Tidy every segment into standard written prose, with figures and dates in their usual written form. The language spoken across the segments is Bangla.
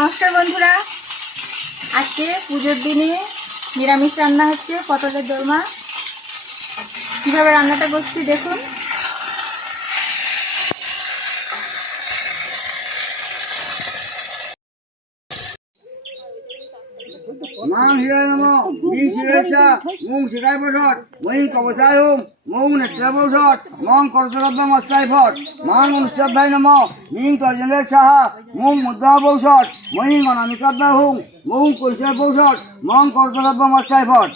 নমস্কার বন্ধুরা, আজকে পুজোর দিনে নিরামিষ রান্না হচ্ছে পটলের দোরমা। কীভাবে রান্নাটা করছি দেখুন। Mang hiền mà, mình chỉ lấy xa, mong chỉ cái bao giờ, mình có bao giờ không, mong này chơi bao giờ, mong có cho nó bằng tay phật, mang mong step đây nè mà, mình có chỉ lấy xa ha, mong một đao bao giờ, mình còn làm cái bao không, mong có chơi bao giờ, mong có cho nó bằng tay phật.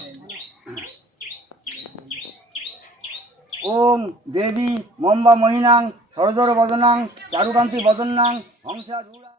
Om Devi Momba Mohinang, Sarador Badanang, Charukanti Badanang, Hamsa Dhula.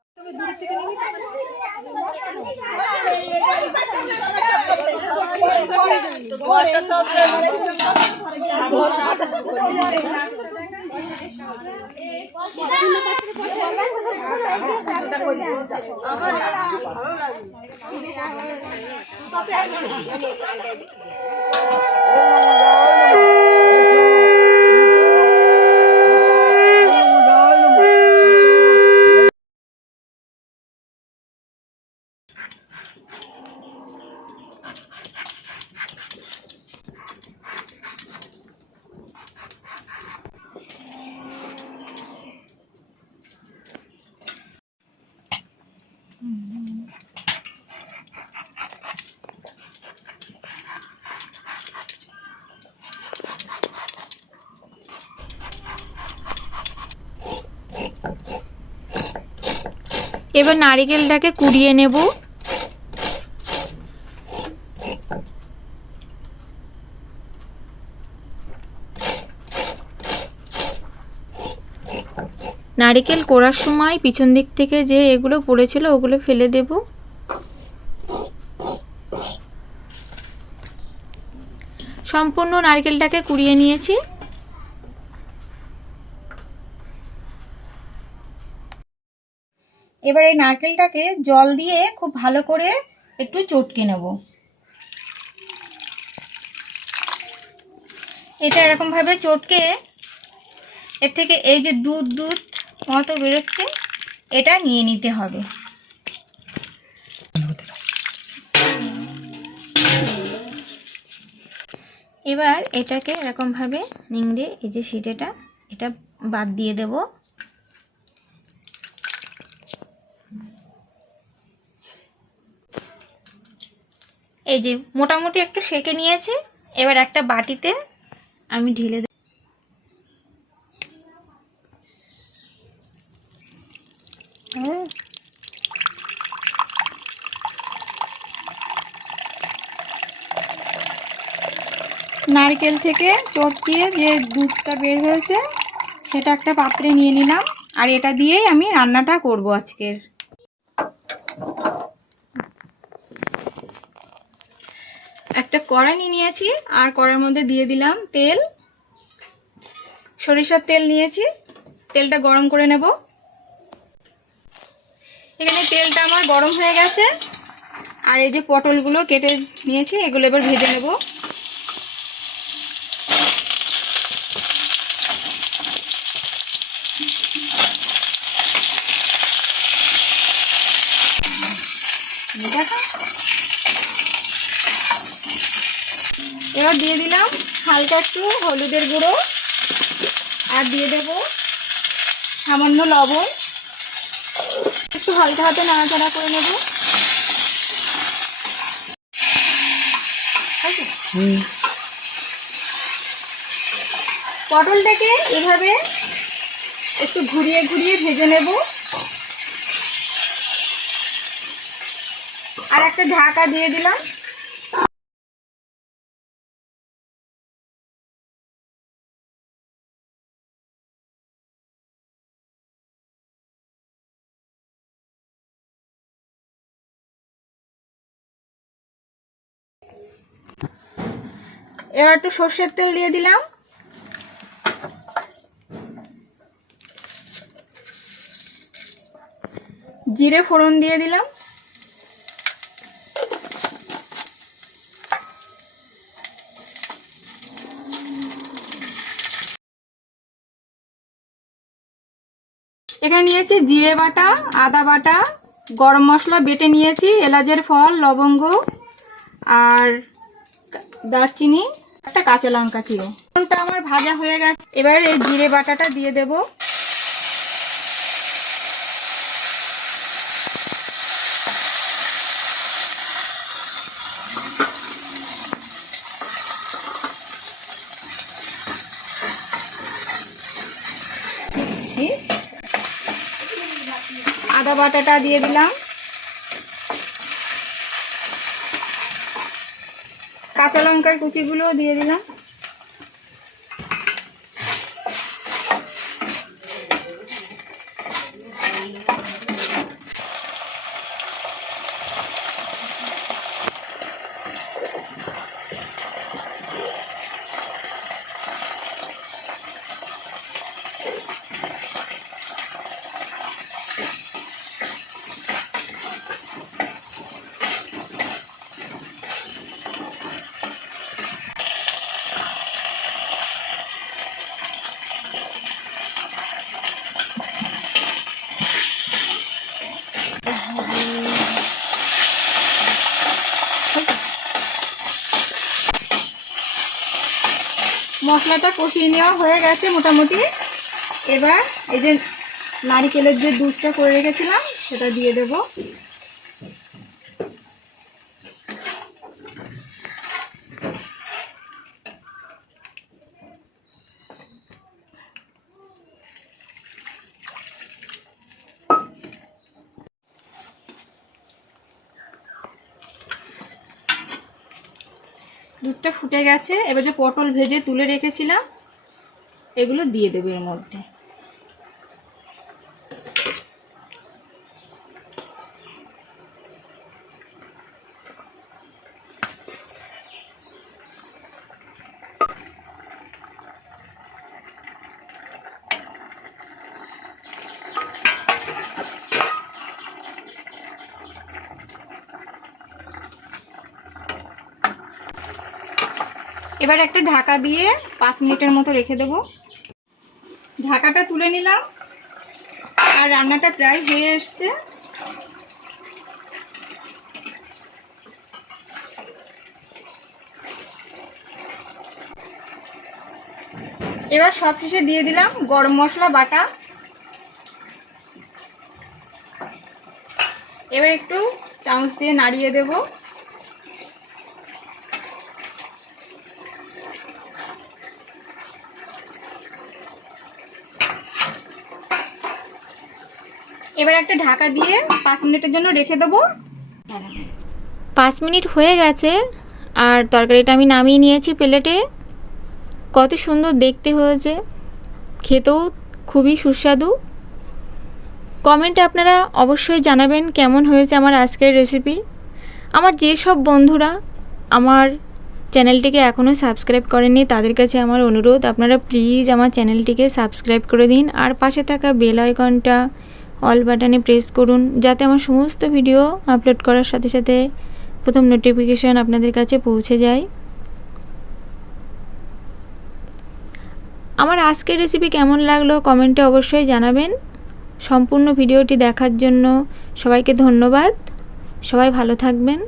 এবার নারকেলটাকে কুড়িয়ে নেব। নারকেল কোড়ার সময় পিছন দিক থেকে যে এগুলো পড়েছিল ওগুলো ফেলে দেব। সম্পূর্ণ নারকেলটাকে কুড়িয়ে নিয়েছি। এবার এই নারকেলটাকে জল দিয়ে খুব ভালো করে একটু চটকে নেব। এটা এরকম ভাবে চটকে এর থেকে এই যে দুধ মতো বেরোচ্ছে এটা নিয়ে নিতে হবে। এবার এটাকে এরকম ভাবে নিংড়ে এই যে সিটেটা এটা বাদ দিয়ে দেব। এই যে মোটামুটি একটু সেকে নিয়েছি। এবার একটা বাটিতে আমি ঢেলে দেব। নারকেল থেকে চটকিয়ে যে দুধটা বের হয়েছে সেটা একটা পাত্রে নিয়ে নিলাম। আর এটা দিয়েই আমি রান্নাটা করব আজকের। একটা কড়াই নিয়েছি আর কড়াইয়ের মধ্যে দিয়ে দিলাম তেল। সরিষার তেল নিয়েছি, তেলটা গরম করে নেব। এখানে তেলটা আমার গরম হয়ে গেছে। আর এই যে পটলগুলো কেটে নিয়েছি এগুলো এবার ভেজে নেব। এবার দিয়ে দিলাম হালকা একটু হলুদের গুঁড়ো আর দিয়ে দেব সামান্য লবণ। একটু হালকা হাতে নাড়াচাড়া করে নেব। পটলটাকে এভাবে একটু ঘুরিয়ে ভেজে নেব। আর একটা ঢাকা দিয়ে দিলাম। এবার একটু সর্ষের তেল দিয়ে দিলাম। জিরে ফোড়ন দিয়ে দিলাম। এখানে নিয়েছি জিরে বাটা, আদা বাটা, গরম মশলা বেটে নিয়েছি, এলাচের ফল, লবঙ্গ আর দারচিনি, একটা কাঁচা লঙ্কা চিড়ে। ফোড়নটা আমার ভাজা হয়ে গেছে, এবার এই জিরে বাটাটা দিয়ে দেব। আদা বাটাটা দিয়ে দিলাম, কাঁচা লঙ্কার কুচিগুলো দিয়ে দিলাম। মশলাটা কষিয়ে নেওয়া হয়ে গেছে মোটামুটি। এবার এই যে নারকেলের যে দুধটা করে রেখেছিলাম সেটা দিয়ে দেব। দুধটা ফুটে গেছে, এবার যে পটল ভেজে তুলে রেখেছিলাম এগুলো দিয়ে দেবো এর মধ্যে। এবার একটা ঢাকা দিয়ে 5 মিনিটের মতো রেখে দেব। ঢাকাটা তুলে নিলাম আর রান্নাটা প্রায় হয়ে এসছে। এবার সব শেষে দিয়ে দিলাম গরম মশলা বাটা। এবার একটু চামচ দিয়ে নাড়িয়ে দেব। এবার একটা ঢাকা দিয়ে 5 মিনিটের জন্য রেখে দেবো। 5 মিনিট হয়ে গেছে আর তরকারিটা আমি নামিয়ে নিয়েছি প্লেটে। কত সুন্দর দেখতে হয়েছে, খেতেও খুবই সুস্বাদু। কমেন্টে আপনারা অবশ্যই জানাবেন কেমন হয়েছে আমার আজকের রেসিপি। আমার যেসব বন্ধুরা আমার চ্যানেলটিকে এখনও সাবস্ক্রাইব করেননি তাদের কাছে আমার অনুরোধ, আপনারা প্লিজ আমার চ্যানেলটিকে সাবস্ক্রাইব করে দিন আর পাশে থাকা বেল আইকনটা অল বাটনে প্রেস করুন, যাতে আমার সমস্ত ভিডিও আপলোড করার সাথে সাথে প্রথম নোটিফিকেশান আপনাদের কাছে পৌঁছে যায়। আমার আজকের রেসিপি কেমন লাগলো কমেন্টে অবশ্যই জানাবেন। সম্পূর্ণ ভিডিওটি দেখার জন্য সবাইকে ধন্যবাদ। সবাই ভালো থাকবেন।